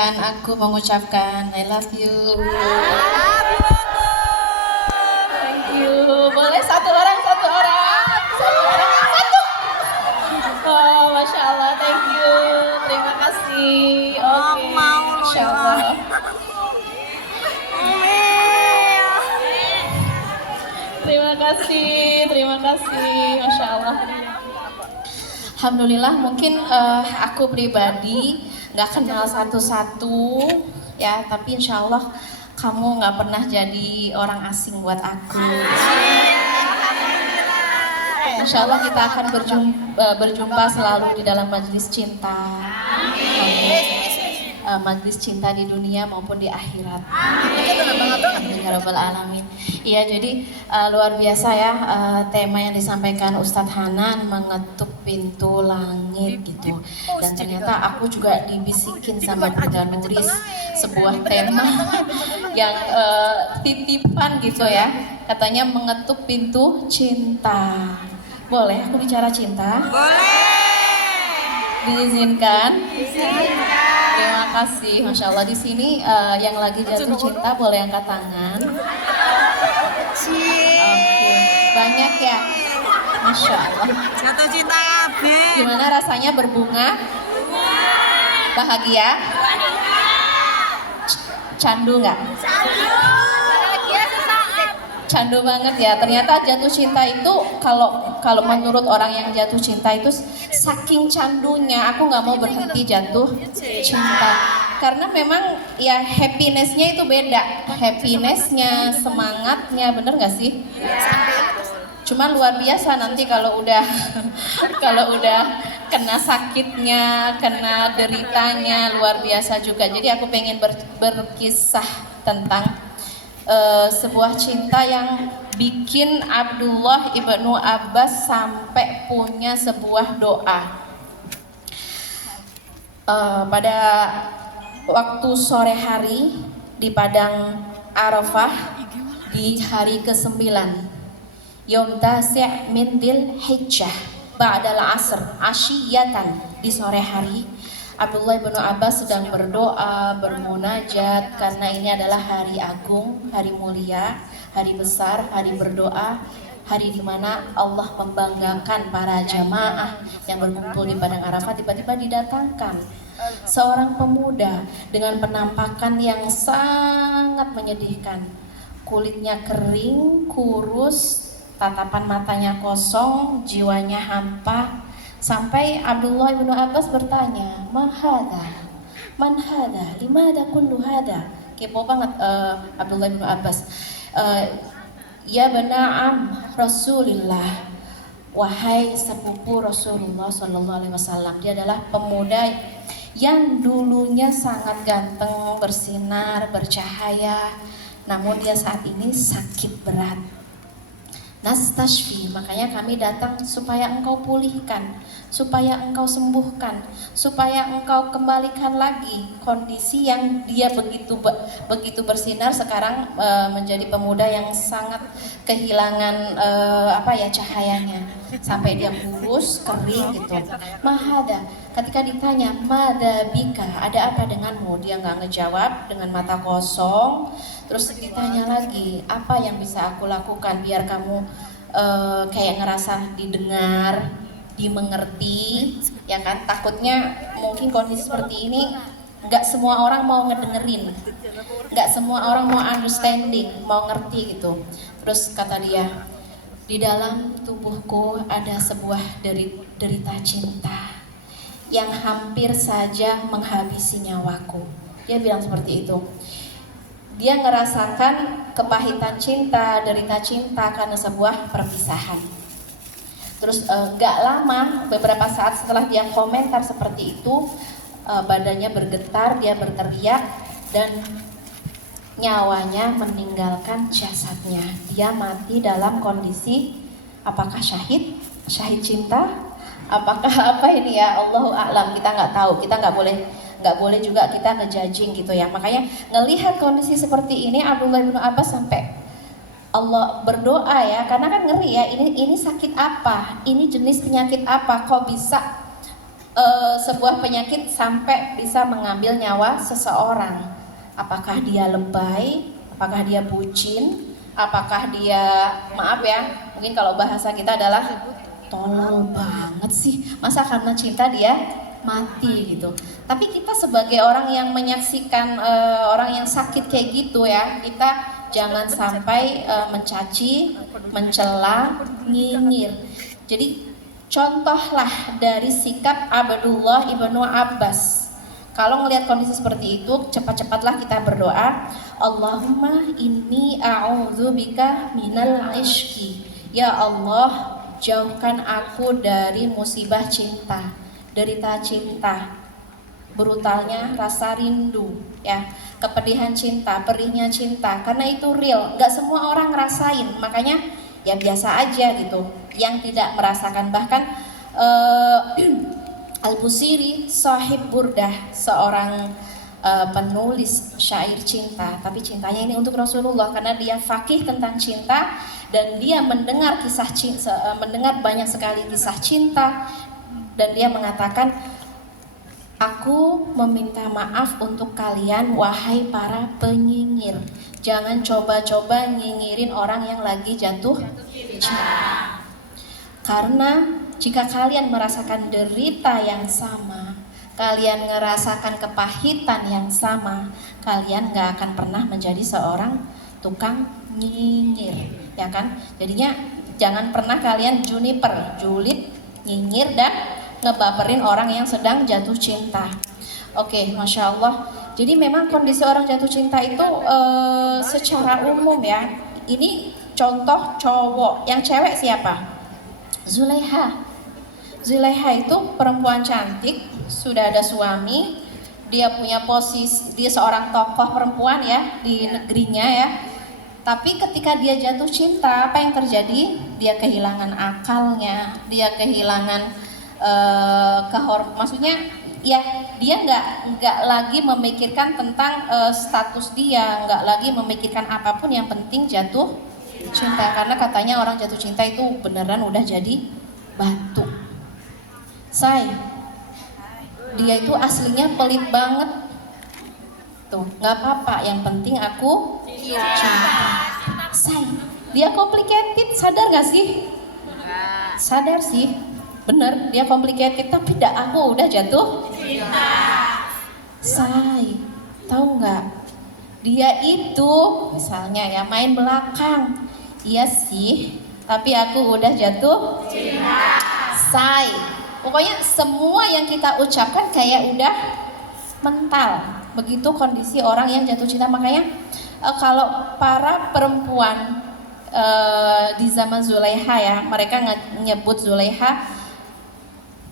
Izinkan aku mengucapkan I love you. Thank you. Boleh satu orang, satu orang, satu orang, satu. Oh, masya Allah, thank you. Terima kasih. Oke, masya Allah. Terima kasih, masya Allah. Alhamdulillah, mungkin aku pribadi nggak kenal satu-satu ya, tapi insya Allah kamu nggak pernah jadi orang asing buat aku. Insya Allah kita akan berjumpa selalu di dalam majelis cinta. Majelis cinta di dunia maupun di akhirat. Amin ya rabbal alamin. Iya, jadi luar biasa ya tema yang disampaikan Ustadz Hanan, mengetuk pintu langit gitu. Dan ternyata aku juga dibisikin sama Bunda Nuris sebuah tema yang titipan gitu ya. Katanya mengetuk pintu cinta. Boleh aku bicara cinta? Boleh. Diizinkan? Terima kasih, masya Allah. Di sini yang lagi jatuh cinta boleh angkat tangan. Banyak ya, masya Allah. Jatuh cinta kabeh. Gimana rasanya berbunga? Bahagia? Candu nggak? Candu banget ya. Ternyata jatuh cinta itu kalau menurut orang yang jatuh cinta itu saking candunya, aku nggak mau berhenti jatuh cinta. Karena memang ya happinessnya itu beda, happinessnya, semangatnya, bener nggak sih? Cuma luar biasa nanti kalau udah kena sakitnya, kena deritanya, luar biasa juga. Jadi aku pengen berkisah tentang sebuah cinta yang bikin Abdullah ibnu Abbas sampai punya sebuah doa. Pada waktu sore hari di padang Arafah di hari ke-9, Yom Tasi' min Dzil Hijjah ba'dal asr asyiyatan, di sore hari Abdullah bin Abbas sedang berdoa, bermunajat, karena ini adalah hari agung, hari mulia, hari besar, hari berdoa, hari di mana Allah membanggakan para jamaah yang berkumpul di padang Arafah. Tiba-tiba didatangkan seorang pemuda dengan penampakan yang sangat menyedihkan. Kulitnya kering, kurus, tatapan matanya kosong, jiwanya hampa. Sampai Abdullah bin Abbas bertanya, man hada, limada kullu hada. Kepo banget Abdullah bin Abbas. Ya bena'am Rasulillah, wahai sepupu Rasulullah Sallallahu Alaihi Wasallam. Dia adalah pemuda yang dulunya sangat ganteng, bersinar, bercahaya, namun dia saat ini sakit berat. Nastashfi, makanya kami datang supaya engkau pulihkan, supaya engkau sembuhkan, supaya engkau kembalikan lagi kondisi yang dia begitu bersinar sekarang menjadi pemuda yang sangat kehilangan cahayanya, sampai dia kurus, kering gitu. Mahada, ketika ditanya mada bika, ada apa denganmu, dia nggak ngejawab, dengan mata kosong. Terus ditanya lagi, apa yang bisa aku lakukan biar kamu kayak ngerasa didengar, dimengerti, ya kan? Takutnya mungkin kondisi seperti ini nggak semua orang mau ngedengerin, nggak semua orang mau understanding, mau ngerti gitu. Terus kata dia, di dalam tubuhku ada sebuah derita cinta yang hampir saja menghabisi nyawaku. Dia bilang seperti itu. Dia ngerasakan kepahitan cinta, derita cinta karena sebuah perpisahan. Terus gak lama, beberapa saat setelah dia komentar seperti itu, badannya bergetar, dia berteriak, dan nyawanya meninggalkan jasadnya. Dia mati dalam kondisi apakah syahid cinta, apakah apa ini ya, Allahu a'lam, kita nggak tahu, kita nggak boleh juga kita ngejudging gitu ya. Makanya ngelihat kondisi seperti ini, Abdullah bin Abbas sampai Allah berdoa ya, karena kan ngeri ya, ini sakit apa, ini jenis penyakit apa, kok bisa sebuah penyakit sampai bisa mengambil nyawa seseorang. Apakah dia lebay, apakah dia bucin, apakah dia, maaf ya, mungkin kalau bahasa kita adalah tolol banget sih, masa karena cinta dia mati gitu. Tapi kita sebagai orang yang menyaksikan orang yang sakit kayak gitu ya, kita jangan sampai mencaci, mencela, nyinyir. Jadi contohlah dari sikap Abdullah ibnu Abbas. Kalau ngelihat kondisi seperti itu, cepat-cepatlah kita berdoa, Allahumma inni a'udzubika minal ishqi. Ya Allah, jauhkan aku dari musibah cinta, derita cinta, brutalnya rasa rindu, ya, kepedihan cinta, perihnya cinta, karena itu real, gak semua orang ngerasain, makanya ya biasa aja gitu, yang tidak merasakan. Bahkan Al-Busiri, sahib Burdah, seorang penulis syair cinta, tapi cintanya ini untuk Rasulullah karena dia faqih tentang cinta dan dia mendengar kisah cinta, mendengar banyak sekali kisah cinta, dan dia mengatakan, aku meminta maaf untuk kalian wahai para penyinyir, jangan coba-coba nyinyirin orang yang lagi jatuh cinta. Karena jika kalian merasakan derita yang sama, kalian ngerasakan kepahitan yang sama, kalian gak akan pernah menjadi seorang tukang nyinyir, ya kan? Jadinya jangan pernah kalian juniper, julid, nyinyir dan ngebaperin orang yang sedang jatuh cinta. Oke, Masya Allah. Jadi memang kondisi orang jatuh cinta itu secara umum ya. Ini contoh cowok, yang cewek siapa? Zulaiha. Zulaiha itu perempuan cantik, sudah ada suami, dia punya posisi, dia seorang tokoh perempuan ya di negerinya ya. Tapi ketika dia jatuh cinta, apa yang terjadi? Dia kehilangan akalnya, dia kehilangan maksudnya ya dia nggak lagi memikirkan tentang status dia, nggak lagi memikirkan apapun, yang penting jatuh cinta. Karena katanya orang jatuh cinta itu beneran udah jadi batu. Dia itu aslinya pelit banget. Tuh, nggak apa-apa, yang penting aku cinta. Dia complicated, sadar nggak sih? Sadar sih, bener, dia complicated, tapi aku udah jatuh cinta. Tahu nggak? Dia itu misalnya ya main belakang, iya sih, tapi aku udah jatuh cinta. Pokoknya semua yang kita ucapkan kayak udah mental. Begitu kondisi orang yang jatuh cinta. Makanya kalau para perempuan di zaman Zulaiha ya, mereka nyebut Zulaiha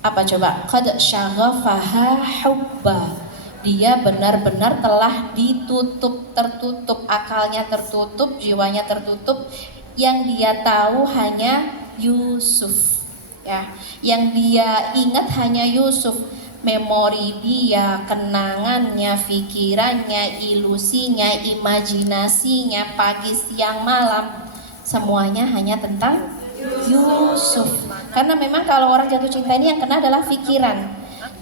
apa coba? Qad syaghafaha hubba. Dia benar-benar telah tertutup, akalnya tertutup, jiwanya tertutup. Yang dia tahu hanya Yusuf. Ya, yang dia ingat hanya Yusuf, memori dia, kenangannya, pikirannya, ilusinya, imajinasinya, pagi, siang, malam, semuanya hanya tentang Yusuf. Karena memang kalau orang jatuh cinta ini yang kena adalah pikiran.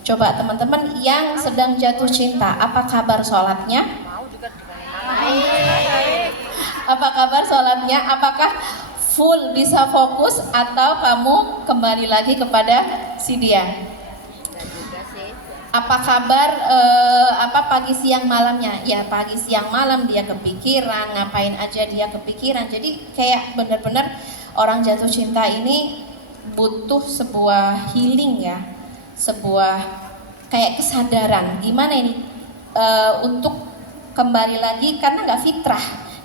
Coba teman-teman yang sedang jatuh cinta, apa kabar sholatnya? Apa kabar sholatnya? Apakah full bisa fokus atau kamu kembali lagi kepada si dia? Apa kabar pagi siang malamnya? Ya pagi siang malam dia kepikiran, ngapain aja dia kepikiran. Jadi kayak benar-benar orang jatuh cinta ini butuh sebuah healing ya, sebuah kayak kesadaran gimana ini untuk kembali lagi, karena nggak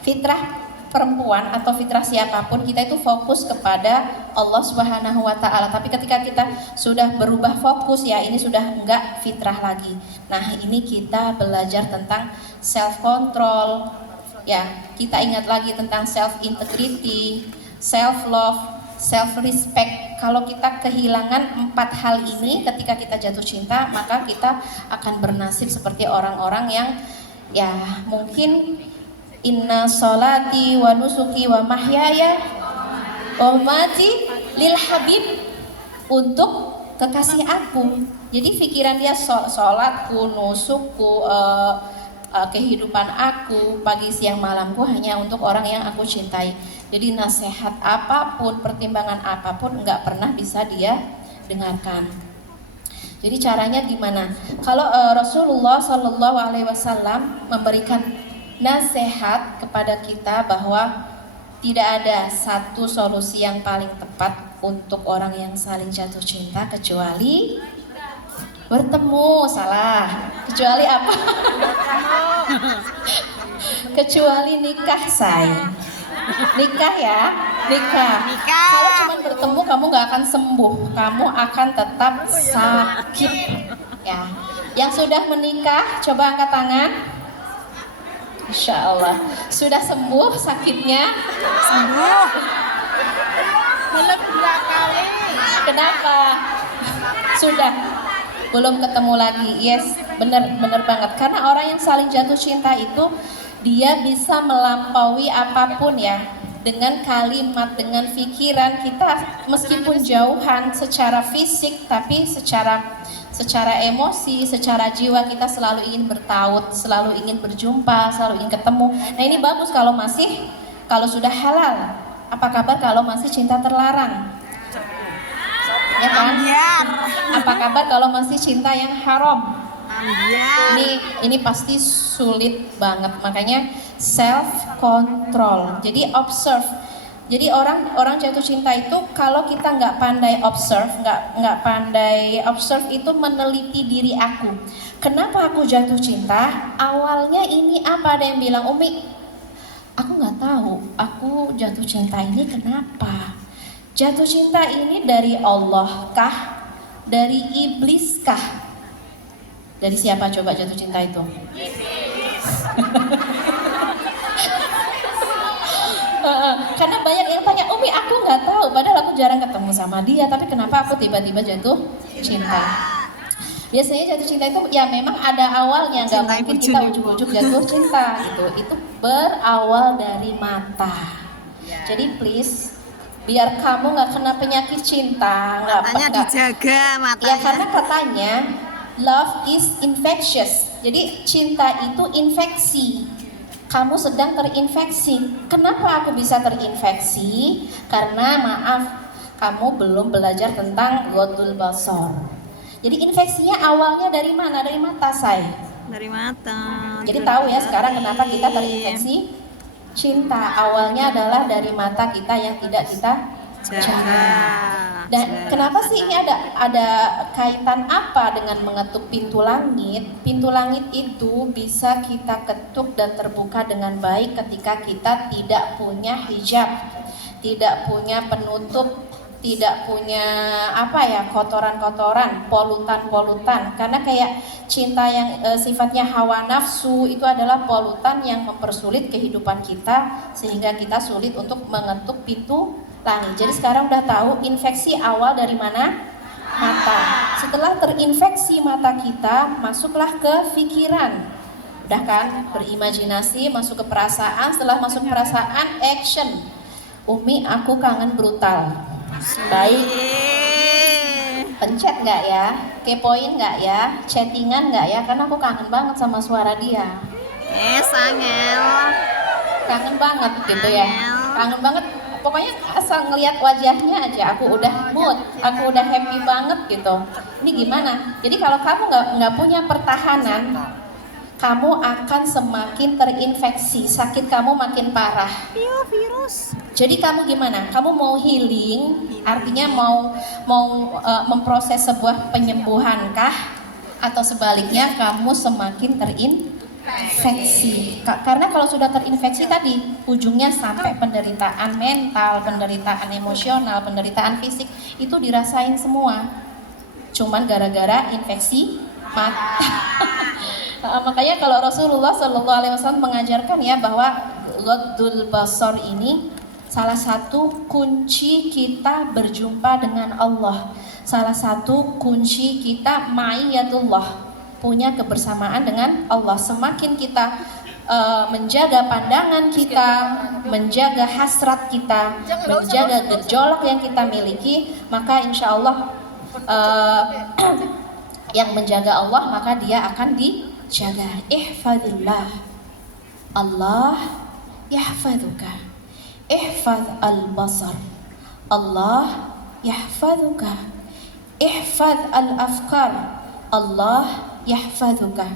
fitrah perempuan atau fitrah siapapun, kita itu fokus kepada Allah Subhanahu wa Ta'ala. Tapi ketika kita sudah berubah fokus, ya ini sudah enggak fitrah lagi. Nah, ini kita belajar tentang self control. Ya, kita ingat lagi tentang self integrity, self love, self respect. Kalau kita kehilangan 4 hal ini ketika kita jatuh cinta, maka kita akan bernasib seperti orang-orang yang ya mungkin inna sholati wa nusuki wa mahyaya wa mamati lil habib, untuk kekasih aku. Jadi pikiran dia sholatku, nusukku, kehidupan aku, pagi siang malamku hanya untuk orang yang aku cintai. Jadi nasihat apapun, pertimbangan apapun nggak pernah bisa dia dengarkan. Jadi caranya gimana? Kalau Rasulullah Shallallahu Alaihi Wasallam memberikan nasihat kepada kita bahwa tidak ada satu solusi yang paling tepat untuk orang yang saling jatuh cinta kecuali bertemu. Salah. Kecuali apa? Kecuali nikah, say. Nikah ya, nikah. Kalau cuma bertemu kamu nggak akan sembuh, kamu akan tetap sakit. Ya. Yang sudah menikah, coba angkat tangan. Insya Allah sudah sembuh sakitnya. Sembuh. Belum 2 kali. Kenapa? Sudah belum ketemu lagi. Yes, benar banget. Karena orang yang saling jatuh cinta itu dia bisa melampaui apapun ya, dengan kalimat, dengan pikiran. Kita meskipun jauhan secara fisik, tapi secara emosi, secara jiwa kita selalu ingin bertaut, selalu ingin berjumpa, selalu ingin ketemu. Nah ini bagus kalau sudah halal. Apa kabar kalau masih cinta terlarang? Ya kan? Apa kabar kalau masih cinta yang haram? Ini pasti sulit banget. Makanya self control. Jadi observe. Jadi orang jatuh cinta itu kalau kita nggak pandai observe, nggak pandai observe itu meneliti diri aku. Kenapa aku jatuh cinta? Awalnya ini apa? Ada yang bilang, Umi, aku nggak tahu. Aku jatuh cinta ini kenapa? Jatuh cinta ini dari Allah kah? Dari iblis kah? Dari siapa coba jatuh cinta itu? Karena banyak yang tanya, Umi aku nggak tahu, padahal aku jarang ketemu sama dia, tapi kenapa aku tiba-tiba jatuh cinta? Biasanya jatuh cinta itu ya memang ada awalnya, nggak mungkin kita ujuk-ujuk jatuh cinta gitu. Itu berawal dari mata. Jadi please, biar kamu nggak kena penyakit cinta, matanya dijaga matanya. Ya karena katanya love is infectious. Jadi cinta itu infeksi. Kamu sedang terinfeksi. Kenapa aku bisa terinfeksi? Karena maaf, kamu belum belajar tentang ghodul basar. Jadi infeksinya awalnya dari mana? Dari mata, say. Dari mata. Jadi tahu ya sekarang kenapa kita terinfeksi cinta. Awalnya adalah dari mata kita yang tidak kita jaga. Dan kenapa sih ini ada kaitan apa dengan mengetuk pintu langit? Pintu langit itu bisa kita ketuk dan terbuka dengan baik ketika kita tidak punya hijab, tidak punya penutup, tidak punya kotoran-kotoran, polutan-polutan. Karena kayak cinta yang sifatnya hawa nafsu itu adalah polutan yang mempersulit kehidupan kita sehingga kita sulit untuk mengetuk pintu langit. Jadi sekarang udah tahu infeksi awal dari mana? Mata. Setelah terinfeksi mata kita, masuklah ke pikiran. Udah kan? Berimajinasi, masuk ke perasaan. Setelah masuk perasaan, action. Umi, aku kangen brutal. Baik. Pencet nggak ya? Kepoin nggak ya? Chattingan nggak ya? Karena aku kangen banget sama suara dia. Angel. Kangen banget gitu ya. Kangen banget. Pokoknya asal ngelihat wajahnya aja aku udah mood, aku udah happy banget gitu. Ini gimana? Jadi kalau kamu nggak punya pertahanan, kamu akan semakin terinfeksi, sakit kamu makin parah. Virus. Jadi kamu gimana? Kamu mau healing, artinya mau memproses sebuah penyembuhan kah? Atau sebaliknya kamu semakin terinfeksi? Karena kalau sudah terinfeksi tadi ujungnya sampai penderitaan mental, penderitaan emosional, penderitaan fisik itu dirasain semua. Cuman gara-gara infeksi mata. Makanya kalau Rasulullah Shallallahu Alaihi Wasallam mengajarkan ya bahwa ghodul basar ini salah satu kunci kita berjumpa dengan Allah. Salah satu kunci kita ma'iyatullah, punya kebersamaan dengan Allah. Semakin kita menjaga pandangan kita, menjaga hasrat kita, menjaga gejolak yang kita miliki, maka insya Allah eh, yang menjaga Allah, maka dia akan dijaga. Ihfadillah, Allah yahfaduka. Ihfad al-basar, Allah yahfaduka. Ihfad al-afkar, Allah yahfaduka.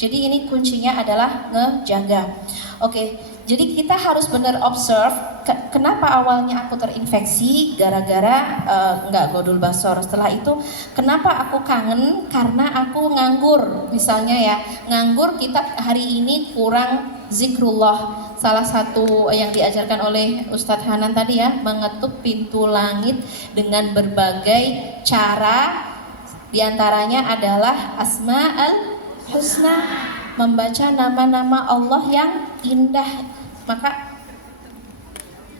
Jadi ini kuncinya adalah ngejaga. Oke, jadi kita harus benar observe kenapa awalnya aku terinfeksi gara-gara nggak godul basor. Setelah itu kenapa aku kangen karena aku nganggur. Misalnya ya, nganggur kita hari ini kurang zikrullah. Salah satu yang diajarkan oleh Ustadz Hanan tadi ya, mengetuk pintu langit dengan berbagai cara. Di antaranya adalah Asma'ul Husna, membaca nama-nama Allah yang indah. Maka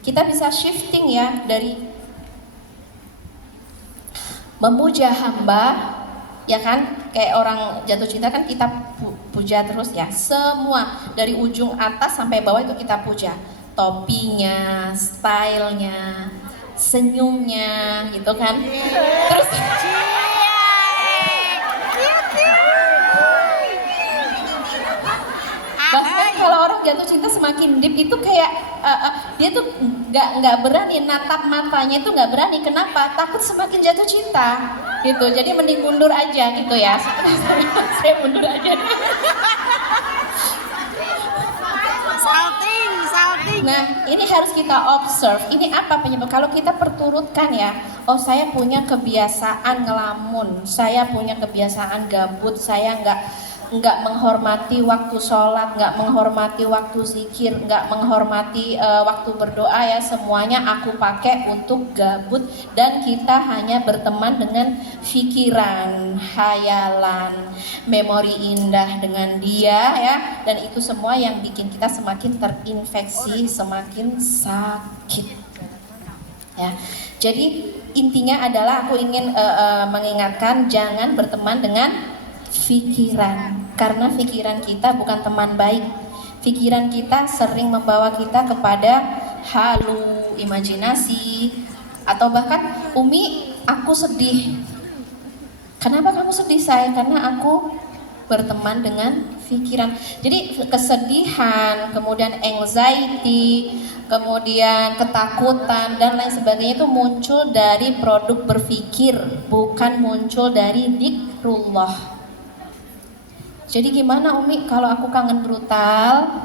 kita bisa shifting ya dari memuja hamba, ya kan, kayak orang jatuh cinta kan kita puja terus ya, semua dari ujung atas sampai bawah itu kita puja, topinya, stylenya, senyumnya gitu kan. Terus bahkan kalau orang jatuh cinta semakin deep itu kayak dia tuh nggak berani natap matanya, itu nggak berani. Kenapa? Takut semakin jatuh cinta gitu. Jadi mending mundur aja gitu ya. Saya mundur aja. Salting. Nah, ini harus kita observe. Ini apa penyebab? Kalau kita perturutkan ya, oh saya punya kebiasaan ngelamun, saya punya kebiasaan gabut, saya nggak menghormati waktu sholat, nggak menghormati waktu zikir, nggak menghormati waktu berdoa ya, semuanya aku pakai untuk gabut, dan kita hanya berteman dengan pikiran, hayalan, memori indah dengan dia ya, dan itu semua yang bikin kita semakin terinfeksi, semakin sakit ya. Jadi intinya adalah aku ingin mengingatkan, jangan berteman dengan pikiran, karena pikiran kita bukan teman baik. Pikiran kita sering membawa kita kepada halu, imajinasi, atau bahkan Umi, aku sedih. Kenapa kamu sedih sayang? Karena aku berteman dengan pikiran. Jadi kesedihan, kemudian anxiety, kemudian ketakutan dan lain sebagainya itu muncul dari produk berpikir, bukan muncul dari zikrullah. Jadi gimana Umi kalau aku kangen brutal?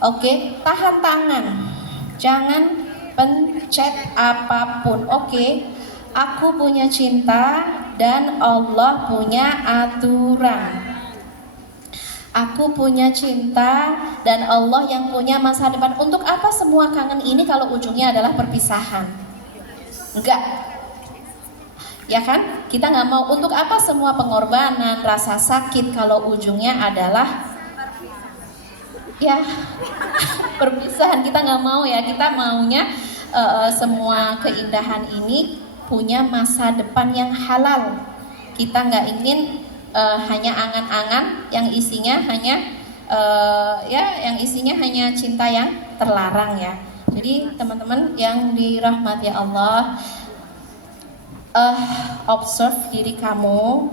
Oke, tahan tangan, jangan pencet apapun. Oke, aku punya cinta dan Allah punya aturan. Aku punya cinta dan Allah yang punya masa depan. Untuk apa semua kangen ini kalau ujungnya adalah perpisahan? Enggak. Ya kan? Kita nggak mau. Untuk apa semua pengorbanan, rasa sakit kalau ujungnya adalah ya perpisahan? Kita nggak mau ya. Kita maunya semua keindahan ini punya masa depan yang halal. Kita nggak ingin hanya angan-angan yang isinya hanya yang isinya hanya cinta yang terlarang ya. Jadi teman-teman yang dirahmati Allah, observe diri kamu.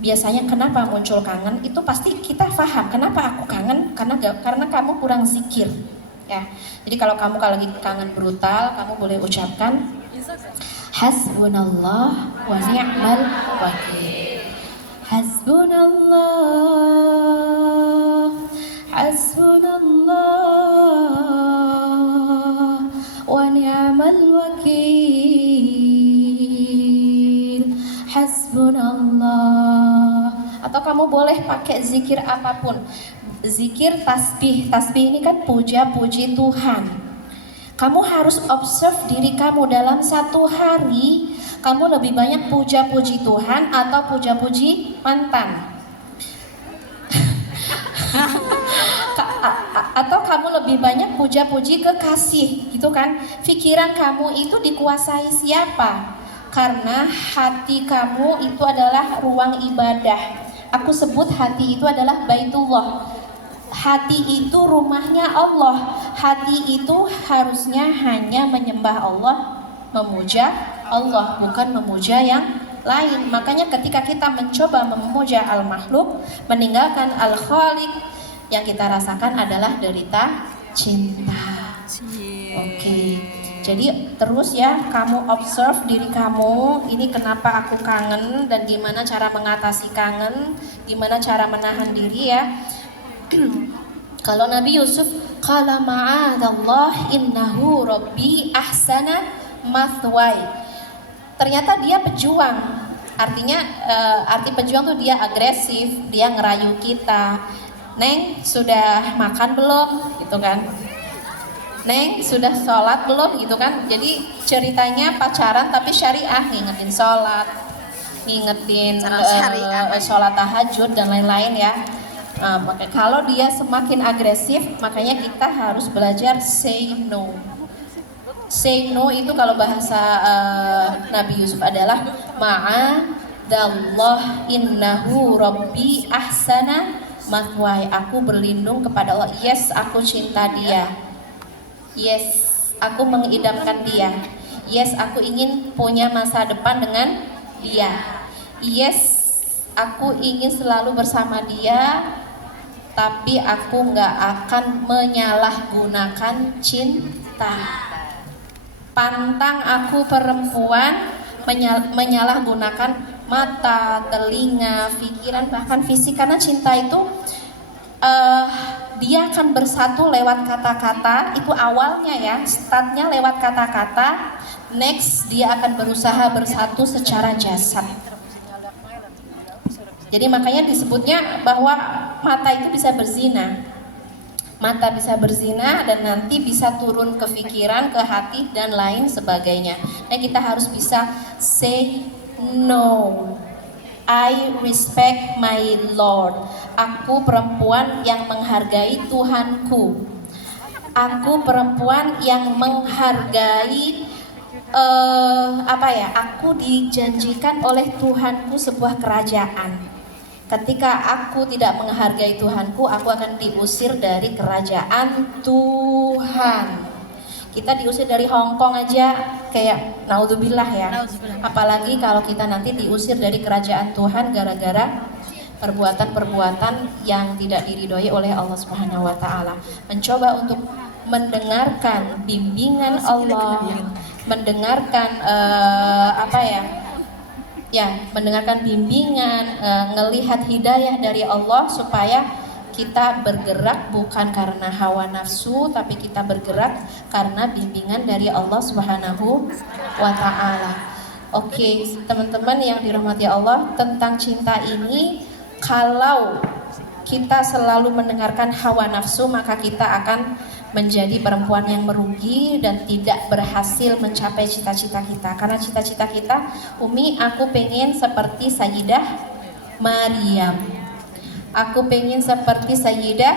Biasanya kenapa muncul kangen? Itu pasti kita paham. Kenapa aku kangen? Karena kamu kurang zikir. Ya. Jadi kalau kamu lagi kangen brutal, kamu boleh ucapkan Hasbunallah wa ni'mal wakil. Hasbunallah, Hasbunallah wa ni'mal wakil. Hasbunallah. Atau kamu boleh pakai zikir apapun. Zikir tasbih. Tasbih ini kan puja-puji Tuhan. Kamu harus observe diri kamu dalam satu hari. Kamu lebih banyak puja-puji Tuhan atau puja-puji mantan? Atau kamu lebih banyak puja-puji kekasih, gitu kan? Pikiran kamu itu dikuasai siapa? Karena hati kamu itu adalah ruang ibadah. Aku sebut hati itu adalah Baitullah. Hati itu rumahnya Allah. Hati itu harusnya hanya menyembah Allah, memuja Allah, bukan memuja yang lain. Makanya ketika kita mencoba memuja al-makhluk, meninggalkan al-khaliq, yang kita rasakan adalah derita cinta. Oke. Jadi terus ya kamu observe diri kamu, ini kenapa aku kangen dan gimana cara mengatasi kangen, gimana cara menahan diri ya. Kalau Nabi Yusuf, qala ma'adallah innahu rabbi ahsana mathway. Ternyata dia pejuang. Artinya arti pejuang tuh dia agresif, dia ngerayu kita. Neng, sudah makan belum? Gitu kan. Neng, sudah sholat belum? Gitu kan. Jadi ceritanya pacaran tapi syariah, ngingetin sholat, ngingetin sholat tahajud dan lain-lain ya. Kalau dia semakin agresif, makanya kita harus belajar say no. Say no itu kalau bahasa Nabi Yusuf adalah ma'adallah innahu rabbi ahsana mathway. Aku berlindung kepada Allah. Yes, aku cinta dia. Yes, aku mengidamkan dia. Yes, aku ingin punya masa depan dengan dia. Yes, aku ingin selalu bersama dia. Tapi aku nggak akan menyalahgunakan cinta. Pantang aku perempuan menyalahgunakan mata, telinga, pikiran, bahkan fisik. Karena cinta itu dia akan bersatu lewat kata-kata. Itu awalnya ya, startnya lewat kata-kata. Next dia akan berusaha bersatu secara jasad. Jadi makanya disebutnya bahwa mata itu bisa berzina. Mata bisa berzina dan nanti bisa turun ke pikiran, ke hati dan lain sebagainya. Nah, kita harus bisa say no. I respect my Lord. Aku perempuan yang menghargai Tuhanku. Aku perempuan yang menghargai aku dijanjikan oleh Tuhanku sebuah kerajaan. Ketika aku tidak menghargai Tuhanku, aku akan diusir dari kerajaan Tuhan. Kita diusir dari Hong Kong aja kayak naudzubillah ya. Apalagi kalau kita nanti diusir dari kerajaan Tuhan gara-gara perbuatan-perbuatan yang tidak diridhoi oleh Allah Subhanahu wa taala. Mencoba untuk mendengarkan bimbingan Allah, mendengarkan mendengarkan bimbingan, ngelihat hidayah dari Allah supaya kita bergerak bukan karena hawa nafsu, tapi kita bergerak karena bimbingan dari Allah Subhanahu wa taala. Oke, teman-teman yang dirahmati Allah, tentang cinta ini kalau kita selalu mendengarkan hawa nafsu, maka kita akan menjadi perempuan yang merugi dan tidak berhasil mencapai cita-cita kita. Karena cita-cita kita, Umi, aku pengen seperti Sayyidah Maryam, aku pengen seperti Sayyidah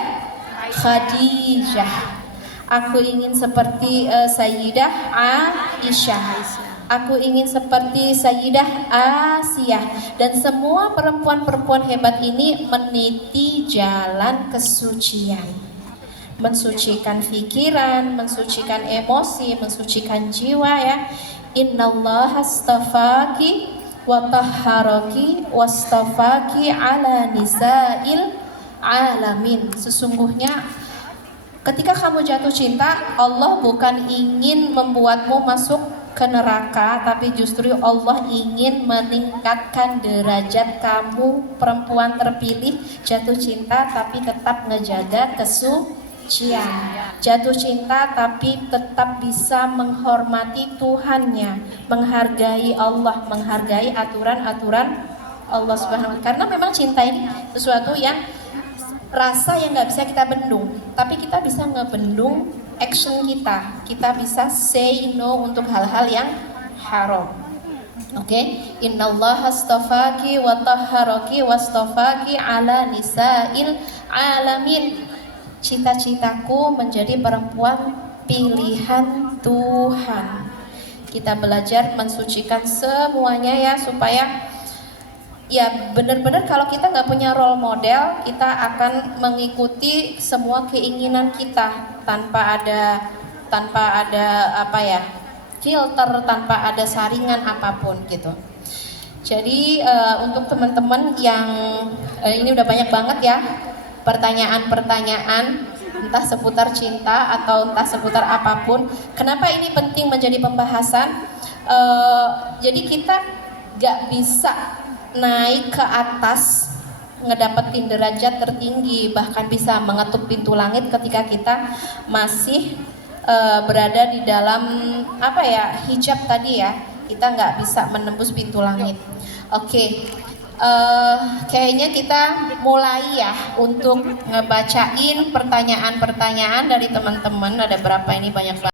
Khadijah, aku ingin seperti Sayyidah Aisyah, aku ingin seperti Sayyidah Asiyah. Dan semua perempuan-perempuan hebat ini meniti jalan kesucian, mensucikan pikiran, mensucikan emosi, mensucikan jiwa ya. Innallaha astafaki wa tahharaki wastafaki ala nisa'il alamin. Sesungguhnya ketika kamu jatuh cinta, Allah bukan ingin membuatmu masuk ke neraka, tapi justru Allah ingin meningkatkan derajat kamu, perempuan terpilih, jatuh cinta tapi tetap ngejaga kesucian. Jatuh cinta tapi tetap bisa menghormati Tuhannya, menghargai Allah, menghargai aturan-aturan Allah Subhanahu wa taala. Karena memang cinta ini sesuatu yang rasa yang nggak bisa kita bendung, tapi kita bisa ngebendung action kita. Kita bisa say no untuk hal-hal yang haram. Oke, innallaha astafaki wa tahharaki wastafaki ala nisa'il alamin. Cita-citaku menjadi perempuan pilihan Tuhan. Kita belajar mensucikan semuanya ya, supaya ya benar-benar kalau kita nggak punya role model, kita akan mengikuti semua keinginan kita tanpa ada filter, tanpa ada saringan apapun gitu. Jadi untuk teman-teman yang ini udah banyak banget ya pertanyaan-pertanyaan, entah seputar cinta atau entah seputar apapun. Kenapa ini penting menjadi pembahasan? Jadi kita gak bisa naik ke atas ngedapetin derajat tertinggi, bahkan bisa mengetuk pintu langit ketika kita masih berada di dalam apa ya, hijab tadi ya. Kita nggak bisa menembus pintu langit. Oke. Kayaknya kita mulai ya untuk ngebacain pertanyaan-pertanyaan dari teman-teman. Ada berapa ini, banyak banget.